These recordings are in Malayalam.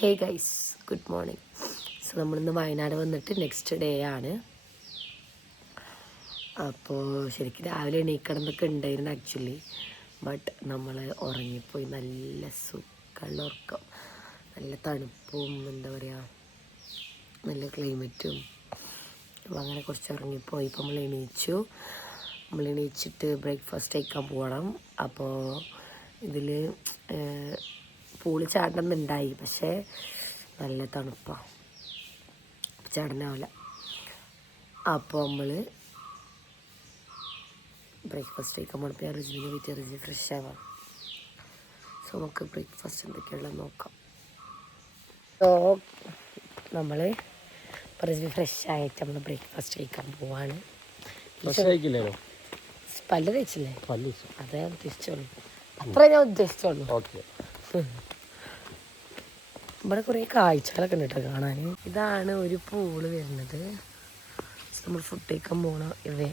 Hey guys, good morning. So നമ്മളിന്ന് വയനാട് വന്നിട്ട് നെക്സ്റ്റ് ഡേ ആണ്. അപ്പോൾ ശരിക്കും രാവിലെ എണീക്കണമെന്നൊക്കെ ഉണ്ടായിരുന്നു ആക്ച്വലി. ബട്ട് നമ്മൾ ഉറങ്ങിപ്പോയി. നല്ല സുഖമുള്ള ഉറക്കം, നല്ല തണുപ്പും എന്താ പറയുക, നല്ല ക്ലൈമറ്റും. അപ്പോൾ അങ്ങനെ കുറച്ച് ഉറങ്ങിപ്പോയി. ഇപ്പോൾ നമ്മൾ എണീച്ചിട്ട് ബ്രേക്ക്ഫാസ്റ്റ് കഴിക്കാൻ പോകണം. അപ്പോൾ ഇതിൽ പൂള് ചാടണമെന്നുണ്ടായി, പക്ഷേ നല്ല തണുപ്പാണ്, ചാടനാവില്ല. അപ്പോൾ നമ്മൾ ബ്രേക്ക്ഫാസ്റ്റ് കഴിക്കാൻ പോകണം. ഞാൻ റിജിനെ വീട്ടിൽ റിജി ഫ്രഷ് ആവാം. സോ നമുക്ക് ബ്രേക്ക്ഫാസ്റ്റ് എന്തൊക്കെയുള്ള നോക്കാം. സോ നമ്മൾ റിജി ഫ്രഷ് ആയിട്ട് നമ്മൾ ബ്രേക്ക്ഫാസ്റ്റ് കഴിക്കാൻ പോവാണ്. പല്ല് തേച്ചില്ലേ? അതേ ഉദ്ദേശിച്ചോളൂ, അത്രേ ഞാൻ ഉദ്ദേശിച്ചോളൂ. ഇവിടെ കുറേ കാഴ്ചകളൊക്കെ ഉണ്ട് കേട്ടോ കാണാൻ. ഇതാണ് ഒരു പൂള് വരുന്നത്. നമ്മൾ ഫുഡ് കഴിക്കാൻ പോകണം.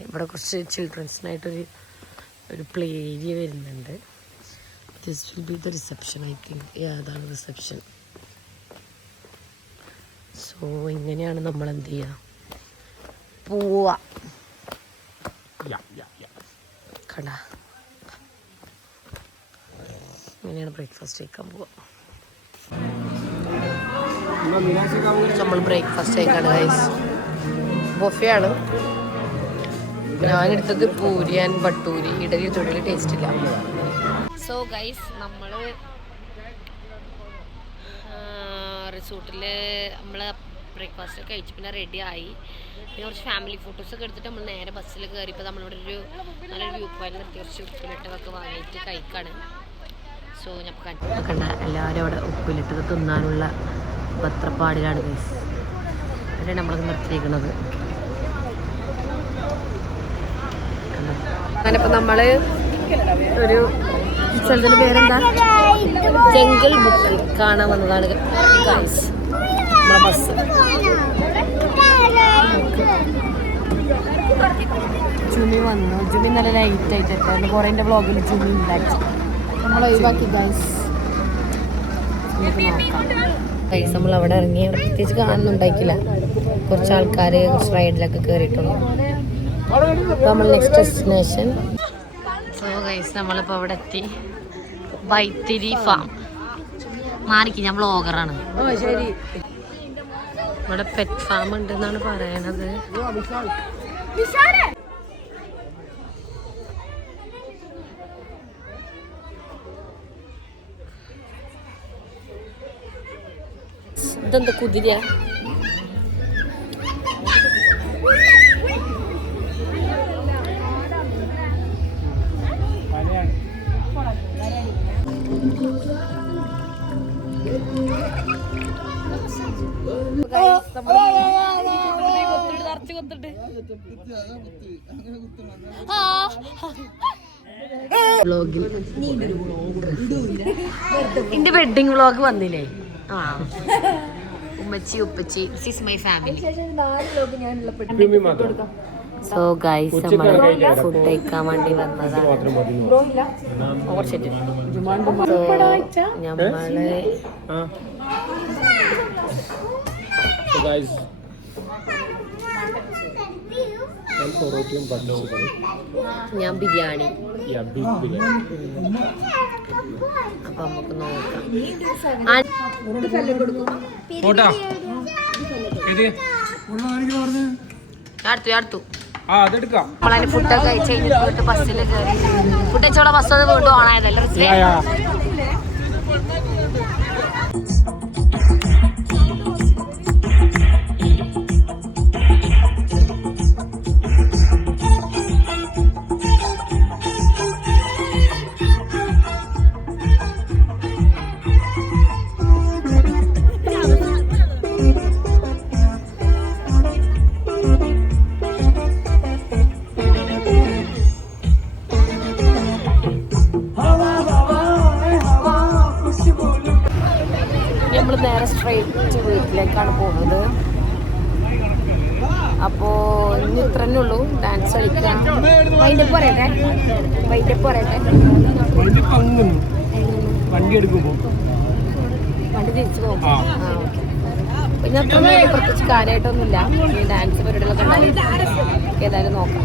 ഇവിടെ കുറച്ച് ചിൽഡ്രൻസിനായിട്ടൊരു പ്ലേ ഏരിയ വരുന്നുണ്ട്. This will be the reception, I think. അതാണ് റിസപ്ഷൻ. സോ ഇങ്ങനെയാണ് നമ്മൾ എന്ത് ചെയ്യുക, പോവാ. കണ്ട, ഇങ്ങനെയാണ് ബ്രേക്ക്ഫാസ്റ്റ് കഴിക്കാൻ പോവുക. നമ്മൾ ബ്രേക്ക്ഫാസ്റ്റ് കഴിക്കാണ് ഗൈസ്. ബൊഫയാണ്. ഞാനെടുത്തത് പൂരി ആൻഡ് ബട്ടൂരി. ഇഡലി തൊഴിൽ ടേസ്റ്റ് ഇല്ല. സോ ഗൈസ്, നമ്മൾ റിസോർട്ടിൽ നമ്മൾ ബ്രേക്ക്ഫാസ്റ്റ് കഴിച്ച് പിന്നെ റെഡി ആയി. പിന്നെ കുറച്ച് ഫാമിലി ഫോട്ടോസൊക്കെ എടുത്തിട്ട് നമ്മൾ നേരെ ബസ്സിൽ കയറിയപ്പോൾ നമ്മളിവിടെ നല്ലൊരു വ്യൂ പോയിന്റ് നിർത്തി കുറച്ച് ഉപ്പിലിട്ടതൊക്കെ വാങ്ങിയിട്ട് കഴിക്കാണ്. സോ ഞാൻ കണ്ട എല്ലാവരും അവിടെ ഉപ്പിലിട്ടത് തിന്നാനുള്ള പത്രപ്പാടിലാണ് ഗൈസ്. അവിടെ നമ്മളത് നിർത്തിയിരിക്കുന്നത്. അങ്ങനെ ഇപ്പം നമ്മൾ ഒരു സ്ഥലത്തിൻ്റെ പേരെന്താ, ജംഗിൾ ബുക്ക് കാണാൻ വന്നതാണ് ഗൈസ്. നമ്മളെ ബസ് ജുമി വന്നു. ജുമി നല്ല ലൈറ്റ് ആയിട്ടൊക്കെ കുറേ എൻ്റെ വ്ളോഗിൽ ജുമി ഉണ്ടാക്കി നമ്മൾ ഒഴിവാക്കി ഗൈസ്. ഗൈസ് നമ്മൾ അവിടെ ഇറങ്ങി. അവിടെ പ്രത്യേകിച്ച് കാണുന്നുണ്ടായിട്ടില്ല. കുറച്ച് ആൾക്കാർ കുറച്ച് റൈഡിലൊക്കെ കയറിയിട്ടുള്ളൂ. അപ്പോൾ നമ്മൾ നെക്സ്റ്റ് ഡെസ്റ്റിനേഷൻ. സോ ഗൈസ്, നമ്മളിപ്പോൾ അവിടെ എത്തി. വൈത്തിരി ഫാം. മാറിക്ക്, ഞാൻ വ്ളോഗറാണ്. ഇവിടെ പെറ്റ് ഫാം ഉണ്ടെന്നാണ് പറയണത്. ഇതെന്താ കുതിര? എന്റെ വെഡിങ് വ്ളോഗ് വന്നില്ലേ? ആ, ഉമ്മച്ചി ഉപ്പച്ചി, this is my family. So guys, നമ്മൾ ഫുഡ് കഴിക്കാൻ വേണ്ടി വന്നതാണ്. ഞാൻ ബിരിയാണി. അപ്പൊ നമുക്ക് നോക്കാം. നമ്മളതിന് ഫുഡൊക്കെ കഴിച്ച് കഴിഞ്ഞിട്ട് ബസ്സിൽ കയറി. ഫുഡ് കഴിച്ചോളാം. ബസ് അത് വീണ്ടും ഓണായതല്ലേ? നമ്മൾ നേരെ സ്ട്രൈറ്റ് വീട്ടിലേക്കാണ് പോകുന്നത്. അപ്പോൾ ഇനി ഇത്ര തന്നെ ഉള്ളൂ. ഡാൻസ് കളിക്കാം. വൈൻഡപ്പ് പറയട്ടെ. വണ്ടി എടുക്കുമ്പോൾ വണ്ടി തിരിച്ചു പോകും. പിന്നെ അത്ര പ്രത്യേകിച്ച് കാര്യമായിട്ടൊന്നുമില്ല. ഡാൻസ് പരിപാടികളൊക്കെ ഉണ്ടാവും. ഏതായാലും നോക്കാം.